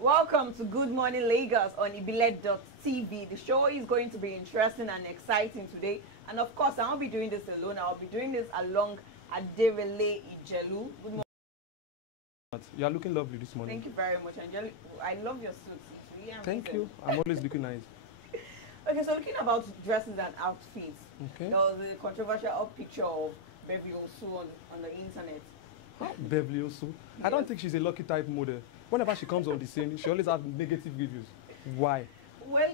Welcome to Good Morning Lagos on Ibile.tv. The show is going to be interesting and exciting today. And of course, I won't be doing this alone. I'll be doing this along Aderele Ijelu. Good morning. You are looking lovely this morning. Thank you very much, Angelica. I love your suit. It's really Thank amazing. you. I'm always looking nice. Okay, so looking about dresses and outfits, Okay. there was a controversial picture of Beverly Osu on the internet. Beverly also. I Yes. don't think she's a lucky type model. Whenever she comes on the scene, she always has negative reviews. Why? Well,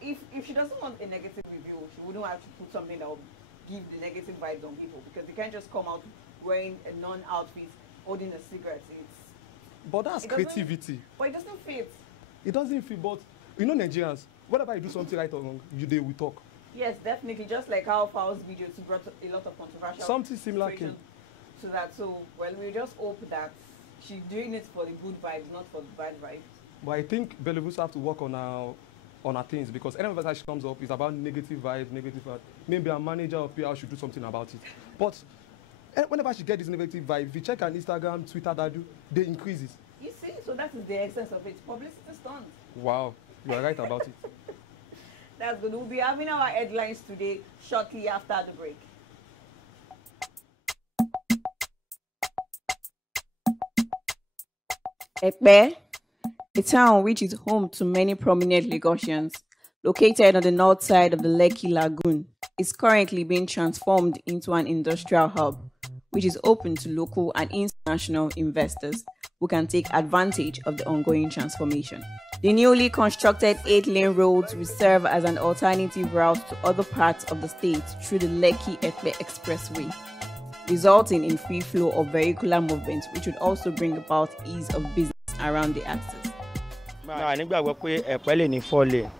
if she doesn't want a negative review, she wouldn't have to put something that will give the negative vibes on people, because you can't just come out wearing a non-outfit, holding a cigarette. But that's It doesn't- creativity. But it doesn't fit. It doesn't feel, but you know Nigerians, whenever you do something right or wrong, they will talk. Yes, definitely. Just like how Paul's videos brought a lot of controversial Something similar situation to that. So, well, we just hope that she's doing it for the good vibes, not for the bad vibes. But I think Belarus have to work on her things, because anytime that she comes up, it's about negative vibes, negative vibes. Maybe a manager or PR should do something about it. But whenever she gets this negative vibe, if you check her Instagram, Twitter, they increases. You see, so that is the essence of it. Publicity stunt. Wow, you are right about it. That's good. We'll be having our headlines today shortly after the break. Ekpe, a town which is home to many prominent Lagosians, located on the north side of the Lekki Lagoon, is currently being transformed into an industrial hub, which is open to local and international investors who can take advantage of the ongoing transformation. The newly constructed 8-lane roads will serve as an alternative route to other parts of the state through the Lekki-Ekpe Expressway, resulting in free flow of vehicular movement, which would also bring about ease of business around the axis. Náà nígbàgbọ́ pé Ẹ̀pẹ́ lè ní 4 lane,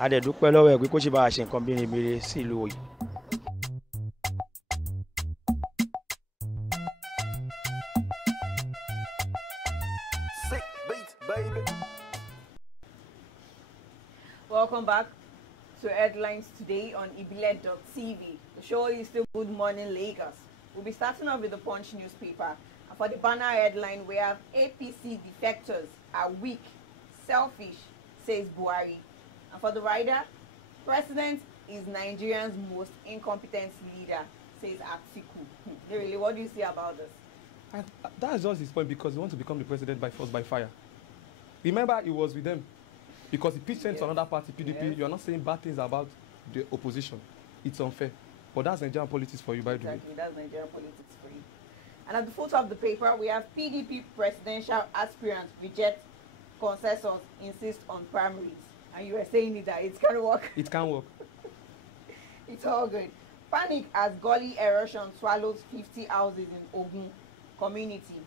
a dẹ̀ dúpẹ́ lọ́wọ́ ẹ̀ pé kó ṣe bá a ṣe nǹkan bínibíni sí ìlú yìí. Sick beats, baby. Welcome back to Headlines today on Ibile.tv. The show is still Good Morning Lagos. We'll be starting off with the Punch newspaper. And for the banner headline, we have APC defectors are weak, selfish, says Buhari. And for the rider, President is Nigeria's most incompetent leader, says Atiku. Really, what do you say about this? And that's just his point, because he wants to become the president by force, by fire. Remember, he was with them because he pitched into Yes. another party, PDP. Yes. You are not saying bad things about the opposition. It's unfair. But that's Nigerian politics for you, by the way. Exactly, that's Nigerian politics for you. And at the foot of the paper, we have PDP presidential aspirant reject consensus, insist on primaries. And you were saying it that it can work. It can work. It's all good. Panic as gully erosion swallows 50 houses in Ogun community.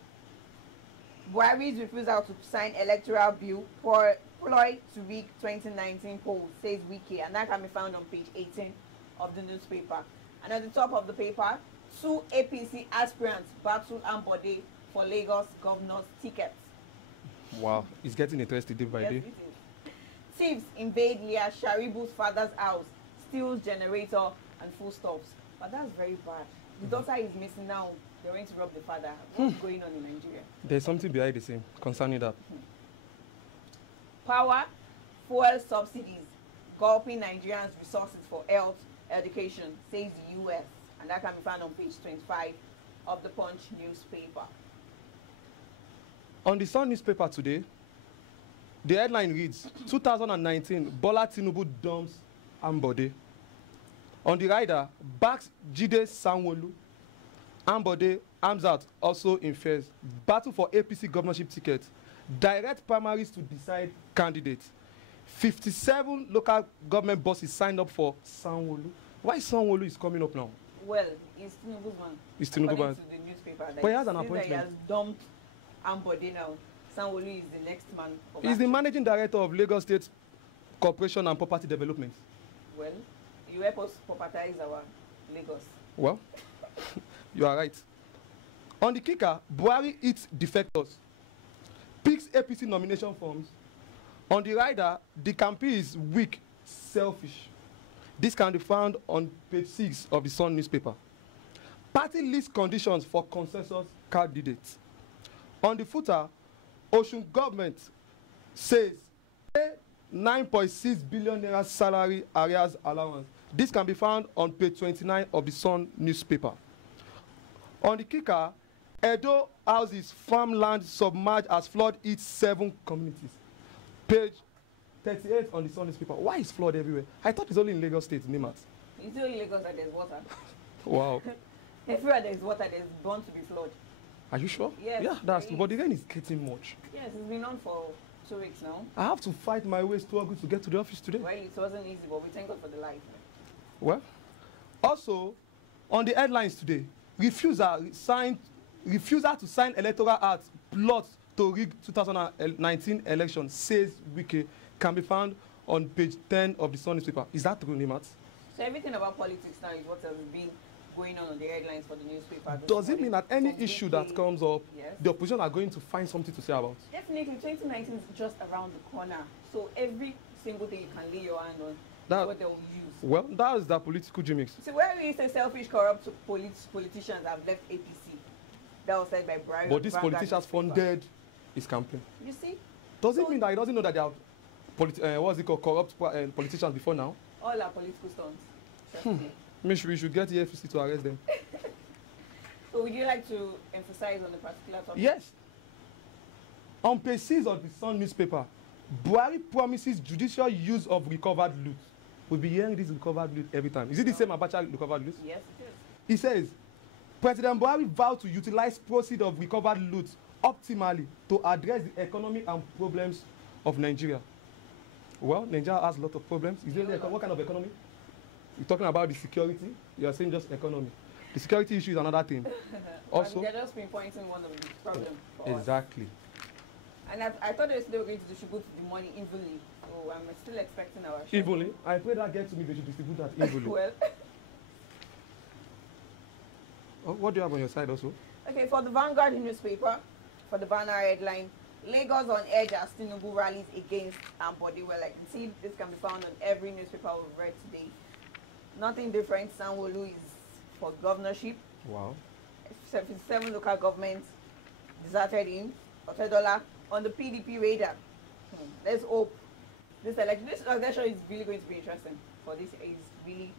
Buhari's refusal to sign electoral bill ploy to rig 2019 polls, says Wiki, and that can be found on page 18 of the newspaper. And at the top of the paper, 2 APC aspirants battle Ambode for Lagos governor's tickets. Wow. It's getting interesting day by Yes, day. it is. Thieves invade Leah Sharibu's father's house, steals generator and foodstuffs. But that's very bad. The daughter is missing now. They're going to rob the father. What's going on in Nigeria? There's something behind the scene concerning that. Power, fuel subsidies, gulping Nigerians' resources for health, education, says the US. And that can be found on page 25 of the Punch newspaper. On the Sun newspaper today, the headline reads, 2019, Bola Tinubu dumps Ambode. On the rider, backs Jide Sanwo-Olu. Ambode arms out also in fears. Battle for APC governorship ticket. Direct primaries to decide candidates. 57 local government bosses signed up for Sanwo-Olu. Why Sanwo-Olu is coming up now? Well, it's Tinubu's man. It's Tinubu's According man. to the newspaper. But he has an since that appointment. He has dumped Ambode now. Sanwo-Olu is the next man. Of He's the action. managing director of Lagos State Corporation and Property Development. Well, you help us propertize our Lagos. Well, you are right. On the kicker, Buhari eats defectors. Picks APC nomination forms. On the rider, the campaign is weak, selfish. This can be found on page 6 of the Sun newspaper. Party list conditions for consensus candidates. On the footer, Osun government says pay 9.6 billion naira salary arrears allowance. This can be found on page 29 of the Sun newspaper. On the kicker, Edo houses farmland submerged as flood hits 7 communities. Page 38 on the Sun newspaper. Why is flood everywhere? I thought it's only in Lagos State, Nimat. It's only Lagos that there's water. Wow. Everywhere there's water, there's bound to be flood. Are you sure? Yes, Yeah, that's there true. But the rain is getting much. Yes, it's been on for 2 weeks now. I have to fight my way struggle to get to the office today. Well, it wasn't easy, but we thank God for the life. Well, also, on the headlines today, refusal to sign electoral act plot to rig 2019 election, says Wike, can be found on page 10 of the Sun newspaper. Is that true, Nimat? So everything about politics now is what has been going on the headlines for the newspaper. Does it mean that any From issue UK, that comes up, yes, the opposition are going to find something to say about? definitely 2019 is just around the corner. So every single thing you can lay your hand on That- is what they'll use. Well, that is the political gimmicks. So where we say selfish, corrupt politicians have left APC, that was said by Brian. But these politicians funded his campaign. You see, Does it So- mean that he doesn't know that they are what's it called, corrupt politicians before now? all our political stunts. Trust me. Maybe we should get the FCC to arrest them. So would you like to emphasize on the particular topic? Yes. On page 6 of the Sun newspaper, Buhari promises judicial use of recovered loot. We'll be hearing this recovered loot every time. Is it the same Abacha recovered loot? Yes, it is. He says, President Buhari vowed to utilize proceeds of recovered loot optimally to address the economic and problems of Nigeria. Well, Nigeria has a lot of problems. Is there what kind of economy? You're talking about the security. You are saying just economy. The security issue is another thing. Also, They're just pinpointing one of the problems for us. exactly. And I thought they were going to distribute the money evenly. So I'm still expecting our share. Evilly. I pray that gets to me, they should distribute that evilly. Well, Oh, what do you have on your side also? okay, for the Vanguard newspaper, for the banner headline, Lagos on edge as Tinubu rallies against Ambode. Well, I can see this can be found on every newspaper we've read today. Nothing different. Sanwo-Olu is for governorship. Wow. 77 local governments deserted him. Otedola on the PDP radar. Let's hope this election is really going to be interesting. For this is really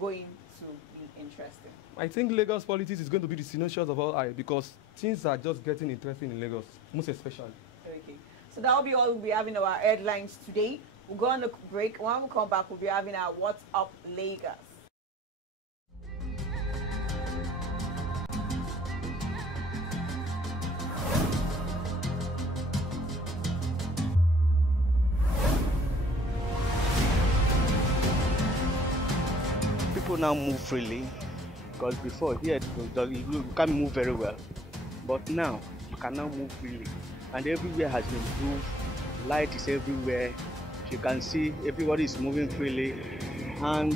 going to be interesting. I think Lagos politics is going to be the sinocious of all eye because things are just getting interesting in Lagos, most especially. Okay, so that'll be all we'll be having our headlines today. We'll go on a break. When we come back, we'll be having our What's Up Lagos. People now move freely because before here you can't move very well, but now you can now move freely, and everywhere has been improved. Light is everywhere. You can see everybody is moving freely, and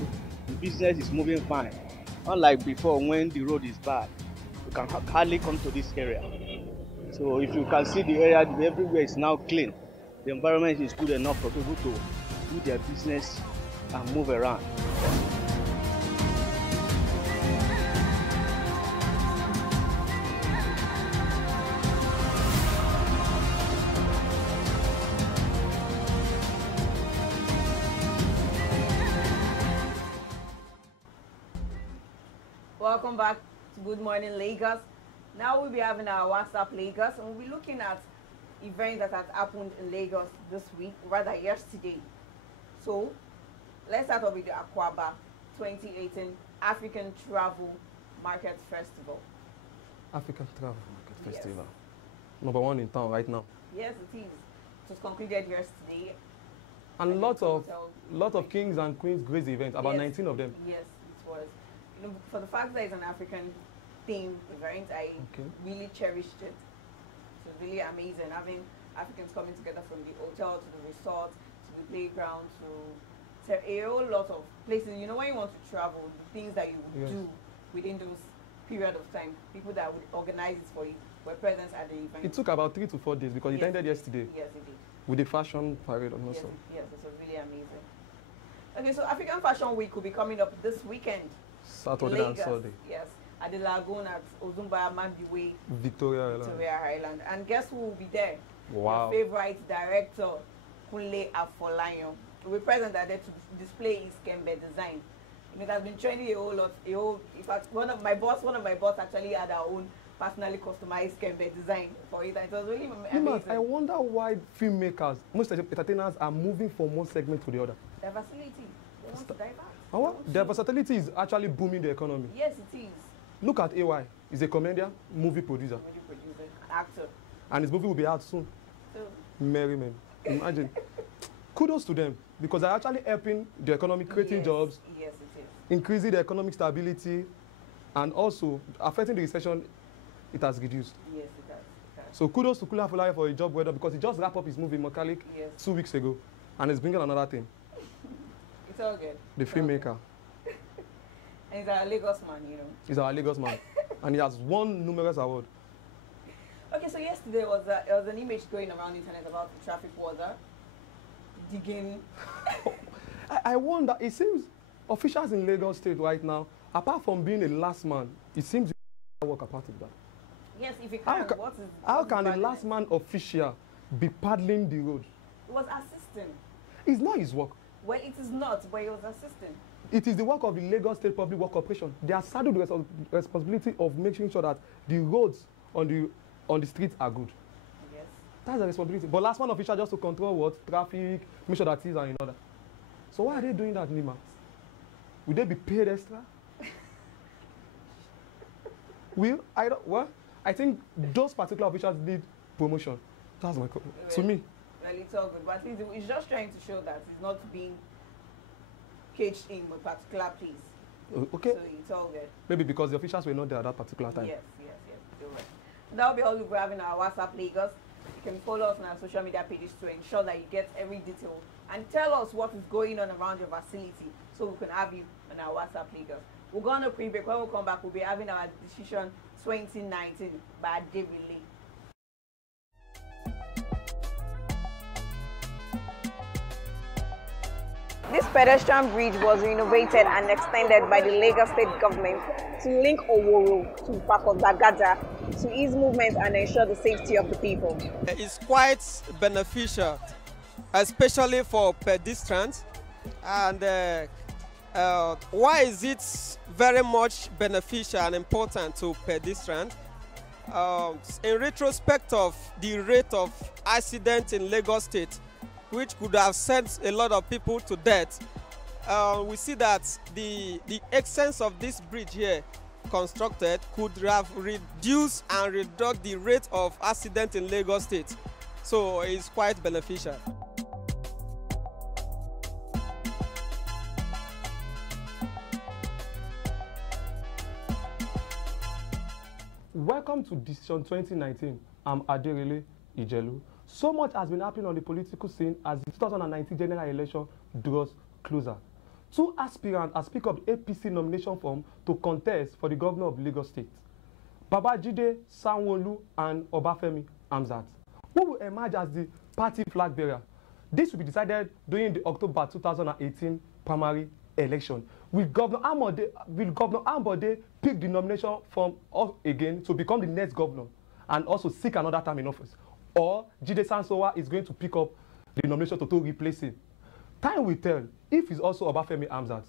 the business is moving fine. Unlike before, when the road is bad, you can hardly come to this area. So if you can see the area, everywhere is now clean. The environment is good enough for people to do their business and move around. Welcome back to Good Morning Lagos. Now we'll be having our WhatsApp Lagos, and we'll be looking at events that have happened in Lagos this week, rather yesterday. So let's start off with the Akwaba 2018 African Travel Market Festival. African Travel Market Yes. Festival. Number 1 in town right now. Yes, it is. It was concluded yesterday. And lots of Hotel. kings and queens graced the event, about Yes. 19 of them. Yes, it was. You know, for the fact that it's an African themed event, I Okay. really cherished it. It was really amazing having Africans coming together from the hotel to the resort to the playground to a whole lot of places. You know, when you want to travel, the things that you would Yes. do within those period of time, people that would organize it for you were present at the event. It took about 3 to 4 days because it Yes, ended yesterday Yes, it did. with the fashion parade and Yes, also. yes, it was really amazing. Okay, so African Fashion Week will be coming up this weekend. Saturday and Lagos, Sunday. yes, at the Lagoon at Ozumba Mandiwe, Victoria Island. Victoria Island. And guess who will be there? Wow. Your favorite director, Kunle Afolayan, will be present there to display his Kembe design. And it has been trending a whole lot. In fact, one of my boss actually had our own personally customized Kembe design for it. And it was really amazing. I wonder why filmmakers, most entertainers, are moving from one segment to the other. Their versatility. They want to divert. Their versatility is actually booming the economy. Yes, it is. Look at AY. He's a comedian, movie producer. An actor. And his movie will be out soon. So, Merry men. Imagine. Kudos to them because they're actually helping the economy, creating jobs, yes, it is. increasing the economic stability, and also affecting the recession. It has reduced. Yes, it does. So kudos to Kunle Afolayan for a job well done because he just wrapped up his movie Mechanic 2 weeks ago, and he's bringing another thing. It's all good. The filmmaker. And he's our Lagos man, you know. He's our Lagos man, and he has won numerous awards. Okay, so yesterday there was an image going around the internet about the traffic warden digging. I wonder. It seems officials in Lagos State right now, apart from being a last man, it seems they work apart of that. Yes, if you can, how can a last man official be paddling the road? It was assisting. It's not his work. Well, it is not, but he was assisting. It is the work of the Lagos State Public Works Corporation. They are saddled with the responsibility of making sure that the roads on the streets are good. Yes. That's the responsibility. But last man official just to control what? Traffic, make sure that things are in order. So why are they doing that, Nima? Will they be paid extra? I think those particular officials need promotion. That's my comment. To me. Well, it's all good. But at least it's just trying to show that it's not being caged in with particular place. Okay. So it's all good. Maybe because the officials were not there at that particular time. Yes. You're right. That'll be all we're having on our WhatsApp Lagos. You can follow us on our social media pages to ensure that you get every detail and tell us what is going on around your facility so we can have you on our WhatsApp Lagos. We're going to pre-break. When we come back, we'll be having our decision 2019 by David Lee. This pedestrian bridge was renovated and extended by the Lagos State government to link Oworo to Pakos-Bagaja to ease movement and ensure the safety of the people. It's quite beneficial, especially for pedestrians. And why is it very much beneficial and important to pedestrians? In retrospect of the rate of accidents in Lagos State, which could have sent a lot of people to death, we see that the essence of this bridge here constructed could have reduced and reduced the rate of accident in Lagos State. So it's quite beneficial. Welcome to Decision 2019. I'm Aderele Ijelu. So much has been happening on the political scene as the 2019 general election draws closer. Two aspirants have picked up the APC nomination form to contest for the governor of Lagos State. Babajide Sanwo-Olu and Obafemi Hamzat, who will emerge as the party flag bearer. This will be decided during the October 2018 primary election. Will Governor Ambode pick the nomination form up again to become the next governor and also seek another term in office? Or Jide Sansowa is going to pick up the nomination to replace him? Time will tell if it's also Obafemi Hamzat.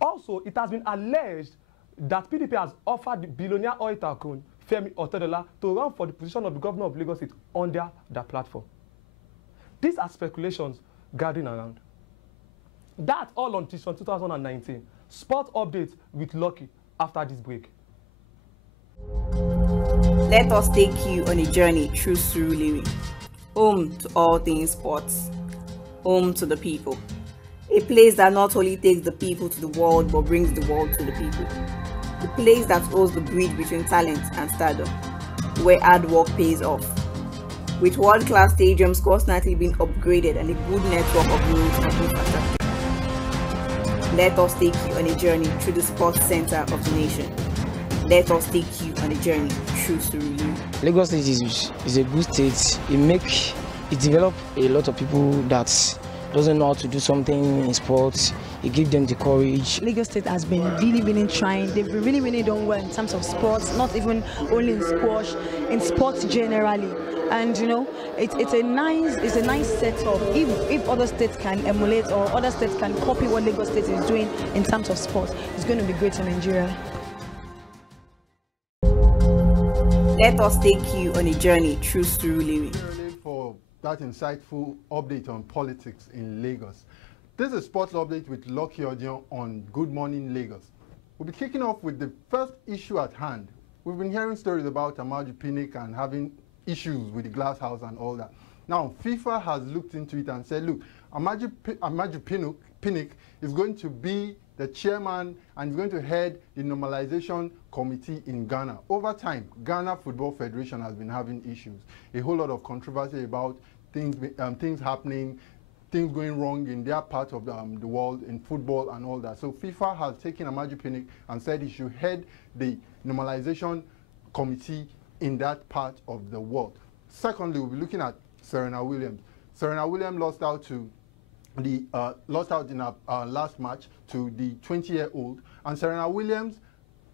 Also, it has been alleged that PDP has offered the billionaire oil tycoon Femi Otedola to run for the position of the governor of Lagos State under their platform. These are speculations gathering around. That's all on Decision 2019. Sport updates with Lucky after this break. Let us take you on a journey through Surulere, home to all things sports, home to the people. A place that not only takes the people to the world but brings the world to the people. The place that holds the bridge between talent and stardom, where hard work pays off. With world-class stadiums constantly being upgraded and a good network of roads and infrastructure. Let us take you on a journey through the sports center of the nation. Let us take you on a journey through Surulere. Lagos State is a good state. It develops a lot of people that doesn't know how to do something in sports. He gave them the courage. Lagos State has been really trying. They've been really done well in terms of sports, not even only in squash, in sports generally. And you know, it's a nice setup. If other states can emulate or other states can copy what Lagos State is doing in terms of sports, it's going to be great in Nigeria. Let us take you on a journey through Surulere. For that insightful update on politics in Lagos. This is Sports Update with Lucky Odion on Good Morning Lagos. We'll be kicking off with the first issue at hand. We've been hearing stories about Amaju Pinnick and having issues with the glass house and all that. Now, FIFA has looked into it and said, look, Amaju Pinnick is going to be the chairman and is going to head the normalization committee in Ghana. Over time, Ghana Football Federation has been having issues. A whole lot of controversy about things happening, things going wrong in their part of the world in football and all that. So FIFA has taken Amaju Pinnick and said he should head the normalization committee in that part of the world. Secondly, we'll be looking at Serena Williams. Serena Williams lost out in our last match to the 20-year-old, and Serena Williams,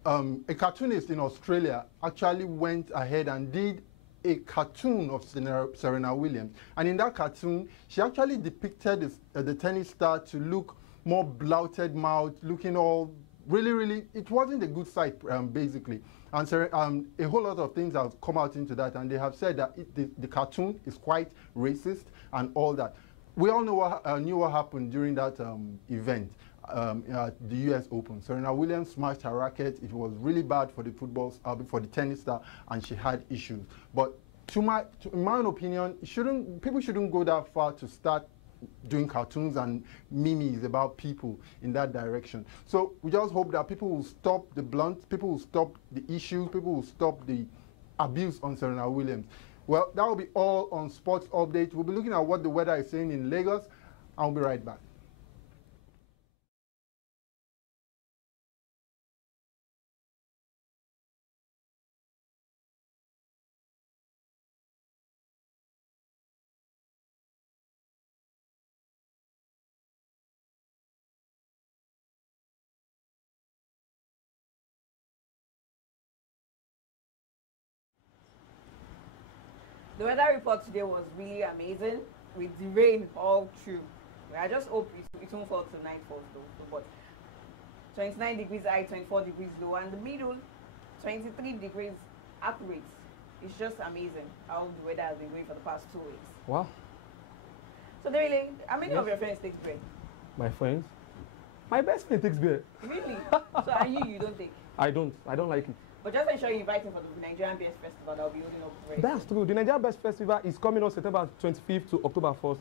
a cartoonist in Australia, actually went ahead and did a cartoon of Serena Williams, and in that cartoon she actually depicted the tennis star to look more bloated mouth, looking all really, it wasn't a good sight basically. And a whole lot of things have come out into that, and they have said that the cartoon is quite racist and all that. We all know knew what happened during that event at the US Open. Serena Williams smashed her racket. It was really bad for the tennis star, and she had issues. But in my own opinion, people shouldn't go that far to start doing cartoons and memes about people in that direction. So we just hope that people will stop the blunt, people will stop the issues, people will stop the abuse on Serena Williams. Well, that will be all on Sports Update. We'll be looking at what the weather is saying in Lagos. I'll be right back. The weather report today was really amazing with the rain all through. I just hope it won't fall tonight first though. But 29 degrees high, 24 degrees low, and the middle, 23 degrees accurate. It's just amazing how the weather has been going for the past 2 weeks. Wow. So really, how many of your friends take beer? My friends? My best friend takes beer. Really? So and you don't take? I don't like it. But just ensure you invite him for the Nigerian Beer Festival that will be holding up very That's true. The Nigerian Best Festival is coming on September 25th to October 1st,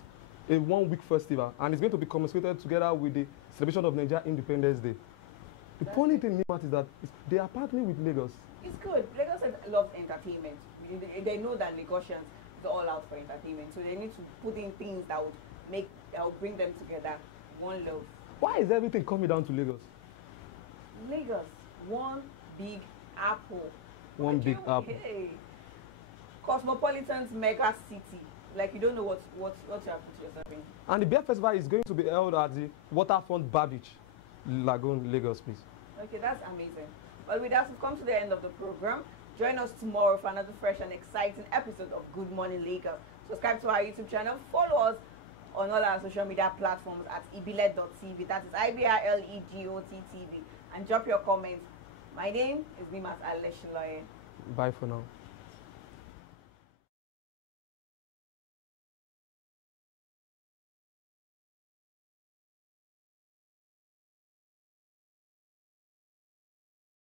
a one-week festival, and it's going to be commemorated together with the celebration of Nigeria Independence Day. The only thing is that they are partnering with Lagos. It's good. Lagos loves entertainment. They know that Lagosians is all out for entertainment, so they need to put in things that would bring them together. One love. Why is everything coming down to Lagos? Lagos, one big apple. One big apple. Hey. Cosmopolitan's mega city. Like you don't know what you have put yourself in. And the beer festival is going to be held at the Waterfront Bar Beach, Lagoon, Lagos, please. Okay, that's amazing. Well, with that, we've come to the end of the program. Join us tomorrow for another fresh and exciting episode of Good Morning Lagos. Subscribe to our YouTube channel. Follow us on all our social media platforms at ibile.tv. That is IBILEGOT TV. And drop your comments. My name is Bimas Aleshiloye. Bye for now.